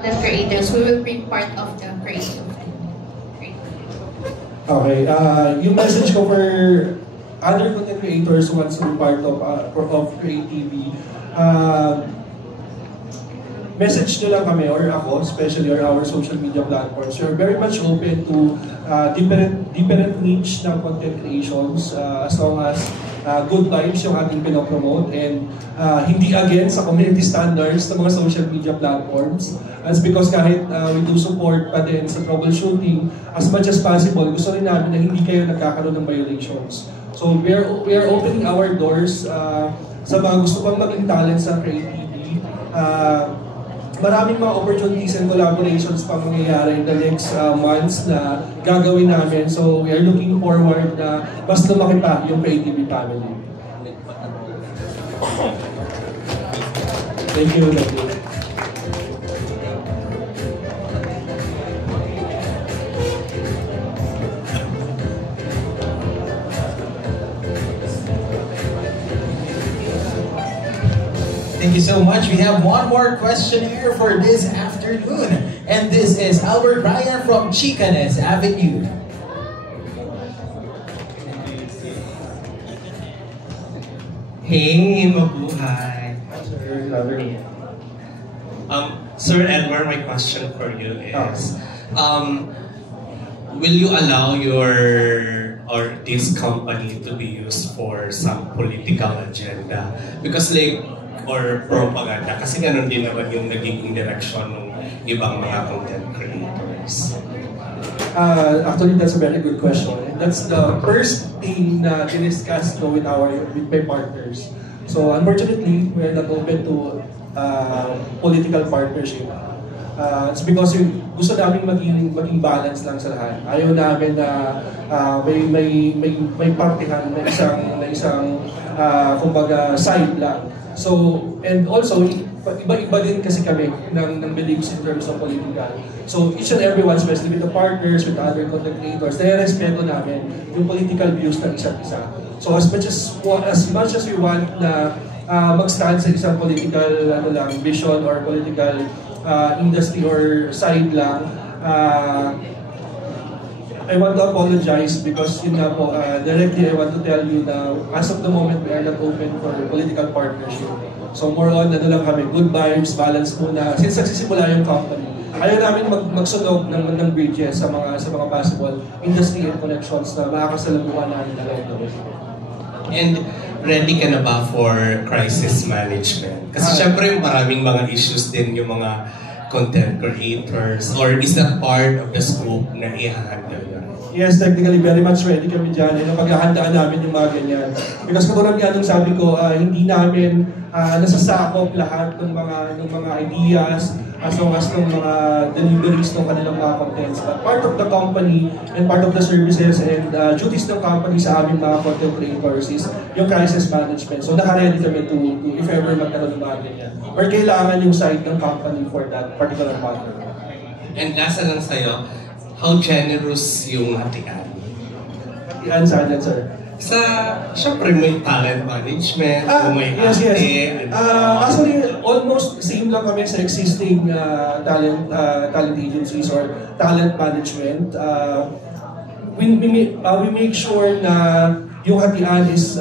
The creators, we will be part of the creative. Okay, yung message ko for other content creators who wants to be part of Create TV, message nyo lang kami or ako, especially or our social media platforms. We're very much open to different niche ng content creations as long as good vibes yung ating pinopromote and hindi against sa community standards ng mga social media platforms. That's because kahit we do support pa din sa troubleshooting, as much as possible, gusto rin namin na hindi kayo nagkakaroon ng violations. So we are opening our doors sa mga gusto pang maging talent sa Create TV. Maraming mga opportunities and collaborations pa mangyayari in the next months na gagawin namin. So we are looking forward na mas lumaki pa yung Create TV family. Thank you. Thank you so much. We have one more question here for this afternoon. And this is Albert Ryan from Chicanes Avenue. Hey, mabuhay. Sir Edward, my question for you is, will you allow this company to be used for some political agenda? Because or propaganda, kasi ganun din naman yung naging direction ng ibang mga content creators. Actually, that's a very good question. And that's the first thing na discuss with my partners. So unfortunately, we're not open to political partnership. It's because gusto namin maging balance lang sa lahat. Ayaw namin na may partihan na isang kumbaga side lang. So, and also, iba-iba din kasi kami ng beliefs in terms of political. So, each and everyone, especially with the partners, with the other content creators, nire-respeto namin yung political views ng isa't isa. So, as much as we want na mag-stand sa isang political vision or political industry or side lang, I want to apologize because yun nga po, directly I want to tell you na as of the moment we are not open for political partnership. So more on lang kami, good vibes, balance muna. Since nagsisimula yung company, ayaw namin magsunog ng bridges sa mga possible industry and connections na makakasalamuhan namin along the way. And ready ka na ba for crisis management? Kasi syempre maraming mga issues din yung mga content creators, or is that part of the scope na i-handle yun? Yes, technically very much ready kami dyan. Paghahandaan namin yung mga ganyan. Because katulad nga nung sabi ko, hindi namin nasasakop lahat ng mga ideas as long as ng mga deliveries ng kanilang mga contents. But part of the company and part of the services and duties ng company sa aming mga content creators is yung crisis management. So naka-ready kami to if ever magkaroon ng mga ganyan. Or kailangan yung side ng company for that particular matter. And last lang sa'yo, how generous yung hatian? Hatian saan yan, sir? Siyempre may talent management, may yes. ate. Actually, almost same lang kami sa existing talent agencies or talent management. We make sure na yung hatian is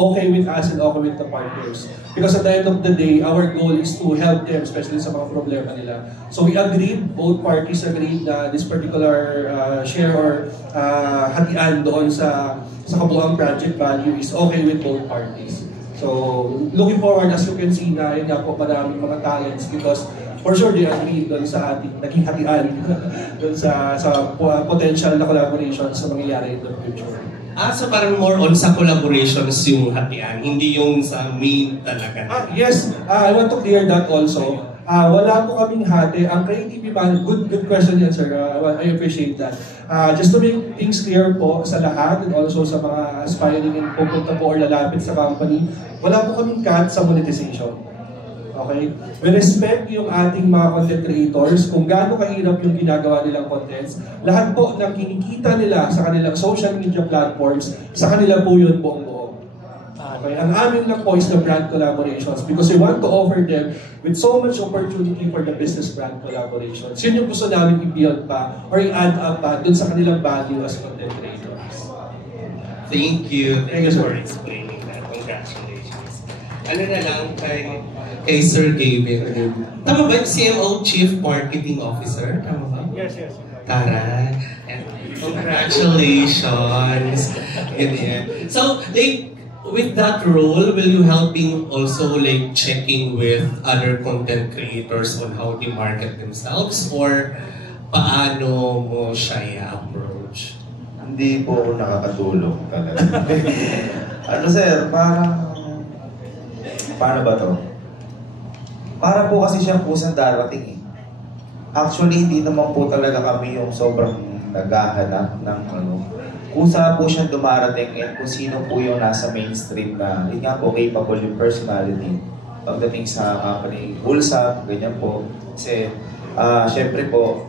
okay with us and okay with the partners. Because at the end of the day, our goal is to help them, especially sa mga problema nila. So we agreed, both parties agreed na this particular share or hatian doon sa kabuuang project value is okay with both parties. So looking forward, as you can see na yun nga po maraming mga talents because for sure they agreed doon sa ating naging hatian doon sa potential na collaboration sa mangyayari in the future. So parang more on sa collaborations yung hatian, hindi yung sa main talaga. Yes, I want to clear that also. Wala po kaming hati. Ang creative man, good question yan, sir. I appreciate that. Just to make things clear po sa lahat and also sa mga aspiring and pupunta po or lalapit sa company, wala po kaming cut sa monetization. Okay? We respect yung ating mga content creators, kung gaano kahirap yung ginagawa nilang contents. Lahat po ng kinikita nila sa kanilang social media platforms, sa kanila po yun buong buo. Okay? Ang amin lang po is the brand collaborations because we want to offer them with so much opportunity for the business brand collaborations. Yun yung gusto namin i-build pa or i-add up pa dun sa kanilang value as content creators. Thank you. Thank you for explaining that. Congratulations. Ano na lang kay Sir Gavin. Tama ba yung CMO, Chief Marketing Officer? Tama ba? Yes. Taray. And congratulations. Ganyan. So, like, with that role, will you helping also like checking with other content creators on how they market themselves or paano mo siya i-approach? Hindi po ako nakakatulong talaga. Ano sir, paano ba to? Para po kasi siyang kusang darating eh. Actually, hindi naman po talaga kami yung sobrang naghahanap ng kusa po siyang dumarating and kung sino po yung nasa mainstream na yun nga po, capable yung personality pagdating sa company, bulsa, ganyan po. Kasi, syempre po,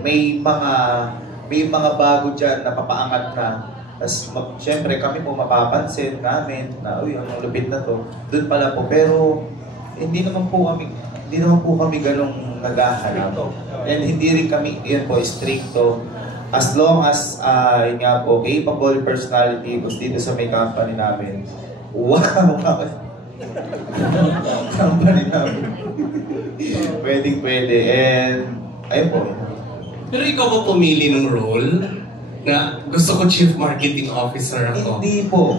may mga bago dyan na papaangat na. Tapos, syempre, kami po mapapansin namin na, uy, ang lupit na to. Doon pala po. Pero, hindi naman po kami ganong naghahanap. And hindi rin kami, yun po, stricto. As long as, yun nga po, capable personality, kung dito sa may company namin, wow! Company namin. Pwede. And, ayun po. Pero ikaw ba pumili ng role na gusto ko Chief Marketing Officer ako? Hindi po.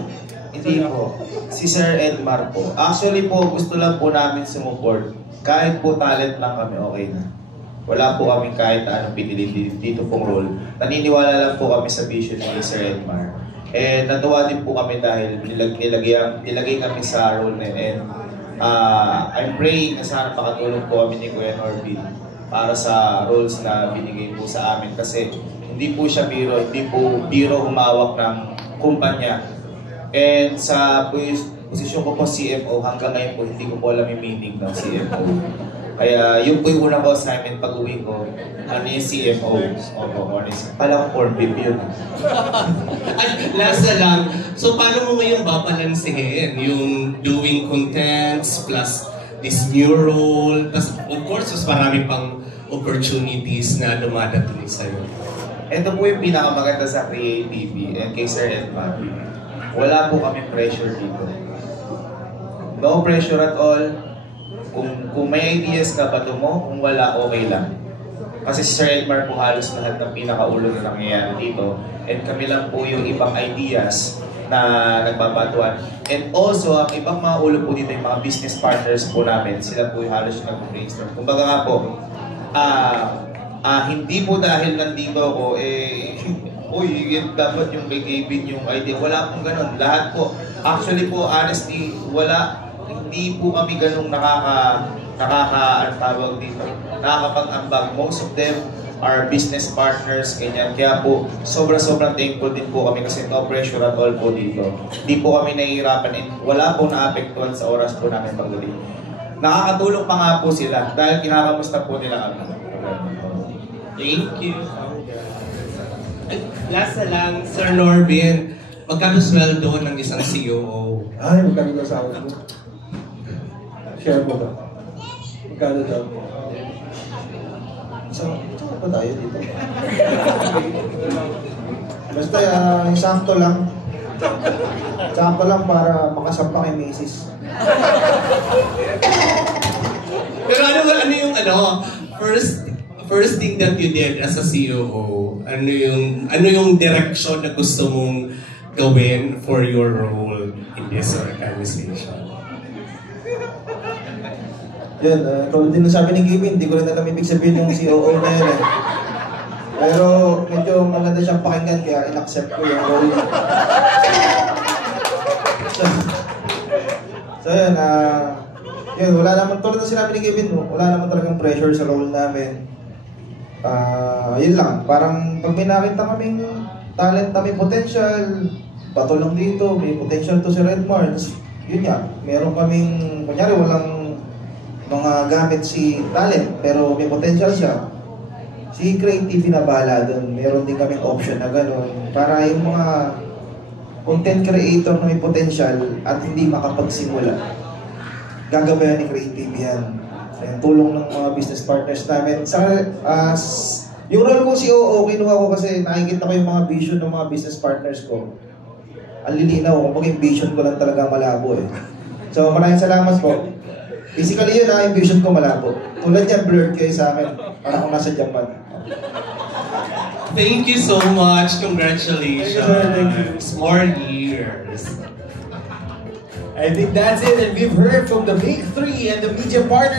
Si Sir Edmar po. Actually po, gusto lang po namin sumuport. Kahit po talent lang kami, okay na. Wala po kami kahit anong pinili dito pong role. Naniniwala lang po kami sa vision ni Sir Edmar. And natuwa din po kami dahil nilagay kami sa role na yun. And I'm praying na sana makatulong po kami ni Kuya Norbin para sa roles na binigay po sa amin. Kasi hindi po siya biro, hindi po biro humawak ng kumpanya. And sa posisyon ko po CFO, hanggang ngayon po hindi ko po alam yung meaning ng CFO. Kaya yun po yung unang ko assignment pag uwi ko, ano yung CFO. Alam ko, corn beef yun. Last na lang, so paano mo ngayon babalansehin yung doing contents plus this new role, plus of course, mas marami pang opportunities na dumadating sa'yo. Ito po yung pinakamaganda sa Creative and kay Sir Edmar. Wala po kami pressure dito. No pressure at all. Kung may ideas ka, bato mo. Kung wala, okay lang. Kasi si Sir Edmar po halos lahat ng pinakaulo na nangyayari dito. And kami lang po yung ibang ideas na nagbabatuan. And also, ang ibang mga ulo po dito, yung mga business partners po namin, sila po yung halos yung nag-brainstorm. Kumbaga nga po, hindi po dahil nandito ako, uy, dapat yung kay Kevin yung idea. Wala pong ganun. Lahat po. Actually po, honestly, hindi po kami ganung nakakapag ambag. Most of them are business partners, ganyan. Kaya po, sobrang thankful din po kami kasi no pressure at all po dito. Hindi po kami nahihirapan and wala po naapektuhan sa oras po namin pagdating. Nakakatulong pa nga po sila dahil kinakamusta po nila kami. Thank you. Last na lang, Sir Norbin, magkano sweldo ng isang COO? Ay, magkano na sa akin mo? Share mo ba? Magkano daw? Saan pa tayo dito? Basta sakto lang. Sakto lang para makasampa kay Macy's. Pero ano yung first thing that you did as a COO? Ano yung direction na gusto mong gawin for your role in this organization? Yun, tulad din sabi ni Kevin, hindi ko rin alam ibig sabihin yung COO na yun eh. Pero medyo maganda siyang pakinggan kaya in-accept ko yung role niya. So yun, wala naman, tulad na sinabi ni Kevin, wala naman talagang pressure sa role namin. Yun lang, parang pag may nakita kaming talent na may potential, bato lang dito, may potential to si Redmar. Tapos yun nga, meron kaming, kunyari walang mga gamit si talent, pero may potential siya. Si Creative na bahala doon. Meron din kaming option na gano'n. Para yung mga content creator na may potential at hindi makapagsimula, gagabayan ni Creative yan. Ayan, tulong ng mga business partners namin. Yung role kong COO, kinuha ko kasi nakikita ko yung mga vision ng mga business partners ko. Ang lilinaw, kapag yung vision ko lang talaga malabo eh. So maraming salamat po. Basically yun yung vision ko malabo. Tulad yan, blurred kayo sa akin. Para akong nasa Japan. Thank you so much. Congratulations. More years. I think that's it, and we've heard from the big three and the media partners.